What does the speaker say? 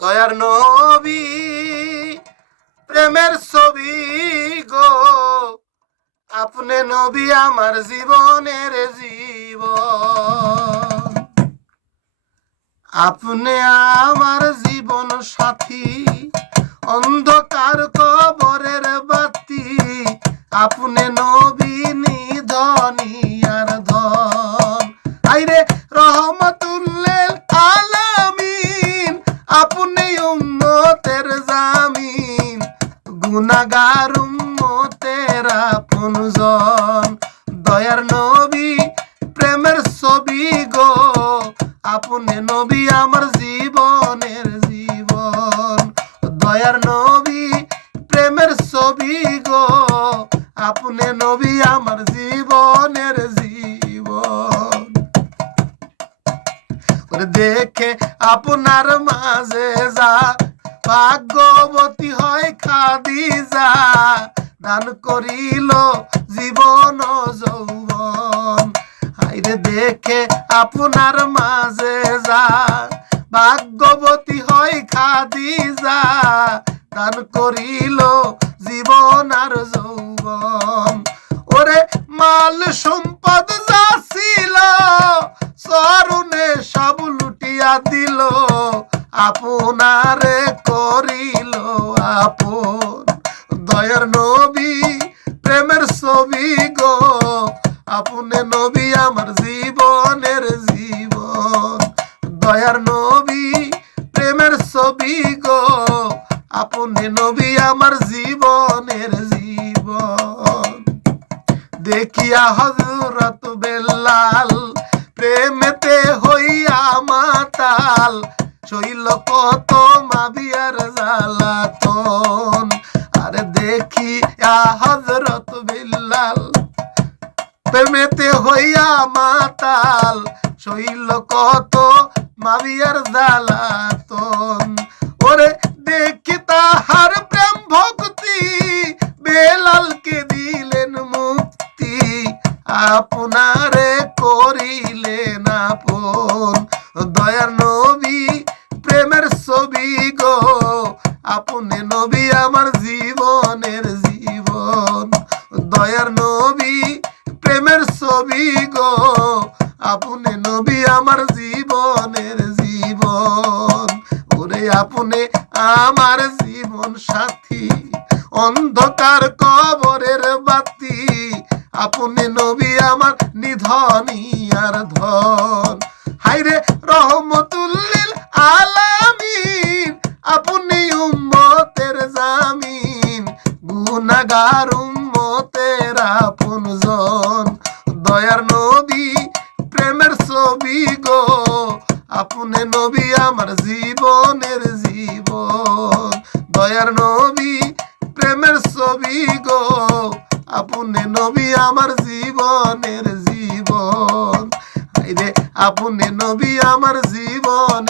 দয়ার নবী প্রেমের ছবি গো, আপনি নবী আমার জীবনের জীবন, আপনি আমার জীবন সাথী, অন্ধকার কবরের বাতি, আপনি নবী নিধনী আর ধন। আইরে রহমাতুল্লিল আলামিন, আপনি উম্মতের জামিন, গুনাহগার উম্মতের আপনজন। দয়ার নবী প্রেমের ছবি গো, আপনি নবী আমার জীবনের জীবন। দয়ার নবী প্রেমের ছবি গো, আপনি নবী আমার জীবনের জীবন। দেখে আপনার মাঝে যা ভাগ্যবতী হয় খাদিজা, দান করিল জীবন যৌবন। হাইরে দেখে আপনার মাঝে যা ভাগ্যবতী হয় খাদিজা, দান করিল জীবন আর যৌবন। ওরে মাল সম্পদ যা ছিল চরণে সব লুটিয়া দিল, আপনারে করিল আপন। দয়ার নবী প্রেমের ছবি গো, আপনি নবী আমার জীবনের জীবন। দয়ার নবী প্রেমের ছবি গো, আপনি নবী আমার জীবনের জীবন। দেখিয়া হযরত বেলাল প্রেমেতে হইয়া মাতাল, শৈল কত মাবিয়ার জ্বালাতন। আরে দেখিয়া হযরত বেলাল প্রেমেতে হইয়া মাতাল, শৈল কত মাবিয়ার জ্বালাতন। ওরে দেখি তাহার প্রেম ভক্তি, বেলালকে দিলেন মুক্তি, আপনারে করিলেন আপন। দয়ার নবী প্রেমের ছবি গো, আপনি নবী আমার জীবনের জীবন। দয়ার নবী প্রেমের ছবি গো, আপনি নবী আমার জীবনের জীবন। ওরে আপনি আমার জীবন সাথী, অন্ধকার কবরের বাতি, আপনি নবী আমার নিধনী আর ধন। হাইরে রহমাতুল্লিল আলামিন, আপনি উম্মতের জামিন, গুনাহগার উম্মতের আপনজন। দয়ার নবী প্রেমের ছবি গো, আপনি নবী আমার জীবনের জীবন। দয়ার নবী প্রেমের ছবি গো, আপনি নবী আমার জীবনের জীবন। আইরে আপনি নবী আমার জীবন